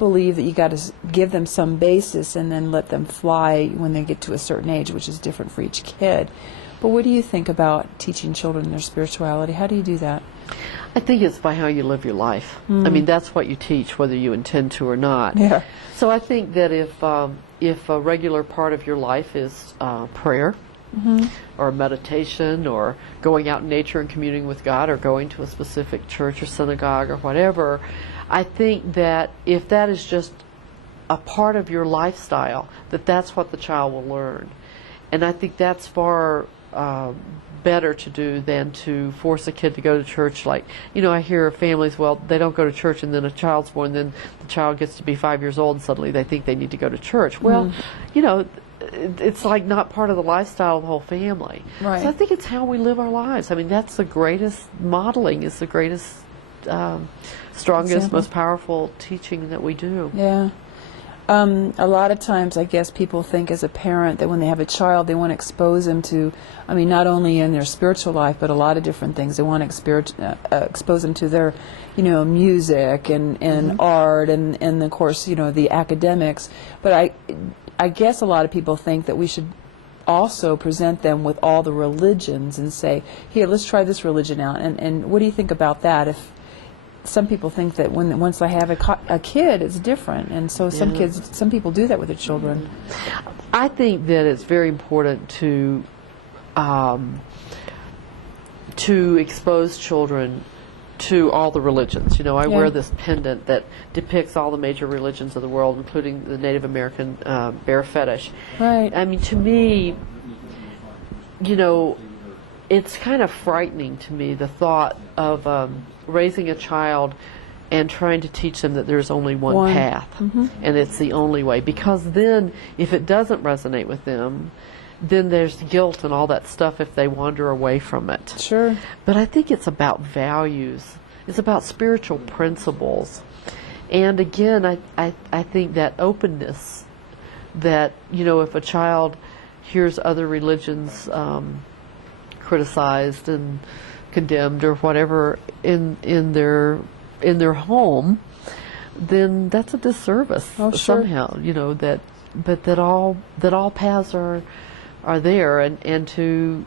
believe that you got to give them some basis and then let them fly when they get to a certain age, which is different for each kid. But what do you think about teaching children their spirituality? How do you do that? I think it's by how you live your life. I mean, that's what you teach, whether you intend to or not. Yeah. So I think that if a regular part of your life is prayer, or meditation, or going out in nature and communing with God, or going to a specific church or synagogue or whatever, I think that if that is just a part of your lifestyle, that's what the child will learn. And I think that's far better to do than to force a kid to go to church. Like, you know, I hear families, well, they don't go to church, and then a child's born, then the child gets to be 5 years old and suddenly they think they need to go to church. Well, you know, it's like not part of the lifestyle of the whole family. Right. So I think it's how we live our lives. I mean, that's the greatest modeling, is the greatest, strongest, Example. most powerful teaching that we do. Yeah. A lot of times, I guess, people think as a parent that when they have a child, they want to expose them to, I mean, not only in their spiritual life, but a lot of different things. They want to expose them to their, you know, music and art and, of course, you know, the academics. But I guess a lot of people think that we should also present them with all the religions and say, here, let's try this religion out. And what do you think about that? If some people think that once they have a kid, it's different, and so some people do that with their children. I think that it's very important to expose children to all the religions. You know, I wear this pendant that depicts all the major religions of the world, including the Native American bear fetish. Right. I mean, to me, you know, it's kind of frightening to me, the thought of raising a child and trying to teach them that there's only one path, and it's the only way. Because then, if it doesn't resonate with them, then there's guilt and all that stuff if they wander away from it. Sure. But I think it's about values. It's about spiritual principles. And again, I think that openness, that, you know, if a child hears other religions criticized and condemned or whatever in their home, then that's a disservice somehow. You know, that all paths are there, and to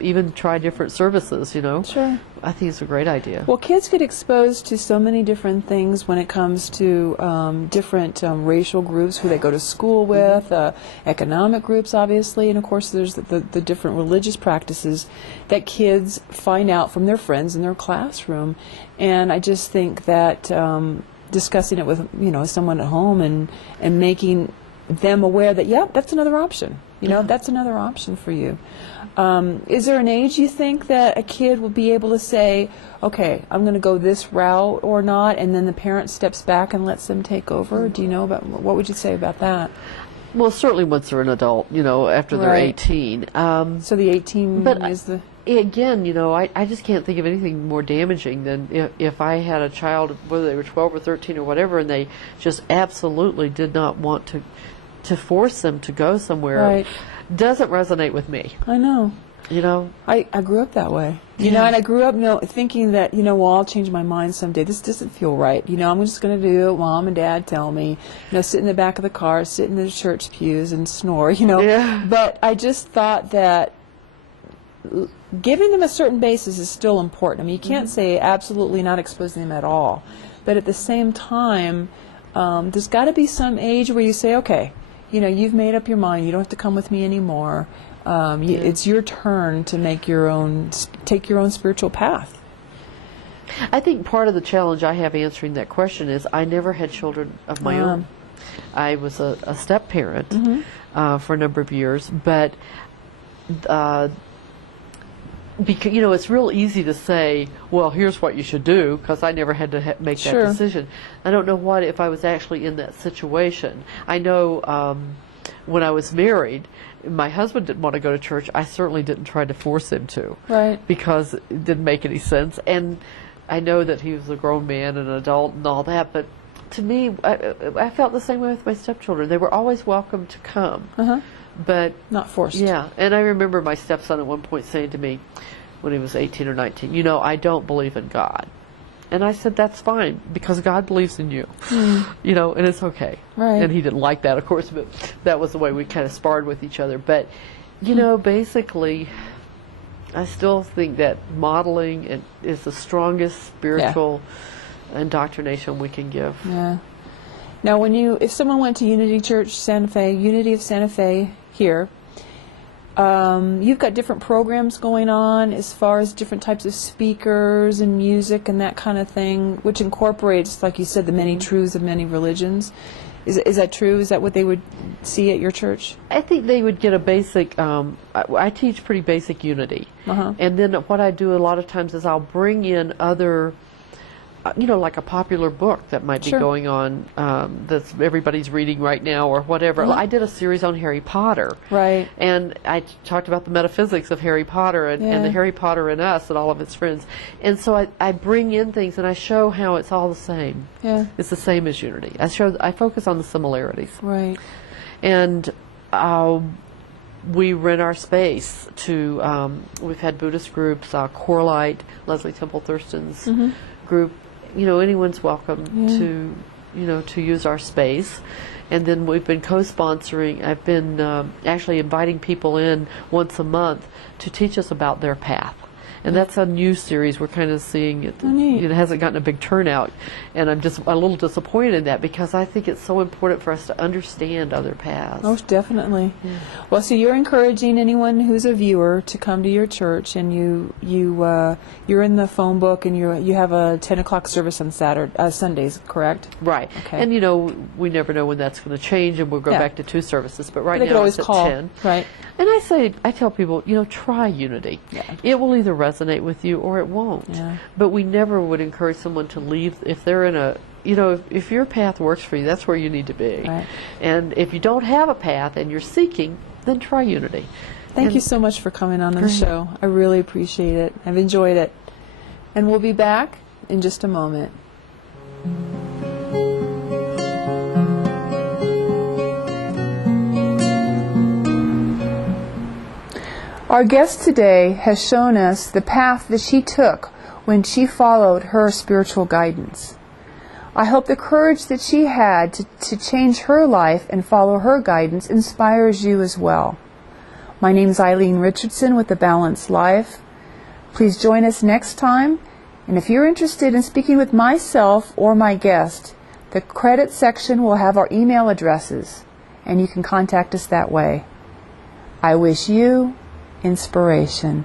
even try different services. You know, sure. I think it's a great idea. Well, kids get exposed to so many different things when it comes to different racial groups who they go to school with, economic groups, obviously, and of course there's the different religious practices that kids find out from their friends in their classroom. And I just think that discussing it with, you know, someone at home and making them aware that, that's another option. You know, that's another option for you. Is there an age you think that a kid will be able to say, okay, I'm going to go this route or not, and then the parent steps back and lets them take over? Do you know about, what would you say about that? Well, certainly once they're an adult, you know, after they're 18. So the 18 is the... Again, you know, I just can't think of anything more damaging than if I had a child, whether they were 12 or 13 or whatever, and they just absolutely did not want to force them to go somewhere. Right. Doesn't resonate with me. I know. You know? I grew up that way. You know, and I grew up thinking that, you know, well, I'll change my mind someday. This doesn't feel right. You know, I'm just going to do what Mom and Dad tell me. You know, sit in the back of the car, sit in the church pews and snore, you know. Yeah. But I just thought that giving them a certain basis is still important. I mean, you can't say absolutely not exposing them at all. But at the same time, there's got to be some age where you say, okay, you know, you've made up your mind. You don't have to come with me anymore. It's your turn to take your own spiritual path. I think part of the challenge I have answering that question is I never had children of my own. I was a step parent for a number of years, but because, you know, it's real easy to say, well, here's what you should do, because I never had to make that decision. I don't know what if I was actually in that situation. I know when I was married, my husband didn't want to go to church. I certainly didn't try to force him to, because it didn't make any sense. And I know that he was a grown man and an adult and all that, but to me, I felt the same way with my stepchildren. They were always welcome to come. But not forced. Yeah, and I remember my stepson at one point saying to me when he was 18 or 19, you know, I don't believe in God. And I said, that's fine, because God believes in you, you know, and it's okay. Right. And he didn't like that, of course, but that was the way we kind of sparred with each other. But, you know, basically, I still think that modeling is the strongest spiritual indoctrination we can give. Yeah. Now, if someone went to Unity Church Santa Fe, Unity of Santa Fe here, you've got different programs going on as far as different types of speakers and music and that kind of thing, which incorporates, like you said, the many truths of many religions. Is that true? Is that what they would see at your church? I think they would get a basic, I teach pretty basic unity. And then what I do a lot of times is I'll bring in other, you know, like a popular book that might be going on that's everybody's reading right now or whatever. I did a series on Harry Potter. Right. And I talked about the metaphysics of Harry Potter and the Harry Potter and us and all of its friends. And so I bring in things and I show how it's all the same. Yeah. It's the same as unity. I focus on the similarities. Right. And we rent our space to, we've had Buddhist groups, Corelight, Leslie Temple Thurston's group. You know, anyone's welcome to, you know, to use our space. And then we've been co-sponsoring. I've been actually inviting people in once a month to teach us about their path. And that's a new series. We're kind of seeing it. It hasn't gotten a big turnout. And I'm just a little disappointed in that because I think it's so important for us to understand other paths. Most definitely. Yeah. Well, so you're encouraging anyone who's a viewer to come to your church, and you're in the phone book, and you have a 10 o'clock service on Sundays, correct? Right. Okay. And, you know, we never know when that's going to change, and we'll go back to 2 services. But right now it's at 10. Right. And I tell people, you know, try unity. Yeah. It will either resonate with you or it won't. Yeah. But we never would encourage someone to leave if they're in a, you know, if your path works for you, that's where you need to be. Right. And if you don't have a path and you're seeking, then try unity. Thank you so much for coming on the show. I really appreciate it. I've enjoyed it. And we'll be back in just a moment. Our guest today has shown us the path that she took when she followed her spiritual guidance. I hope the courage that she had to change her life and follow her guidance inspires you as well. My name is Eileen Richardson with The Balanced Life. Please join us next time. And if you're interested in speaking with myself or my guest, the credit section will have our email addresses, and you can contact us that way. I wish you inspiration.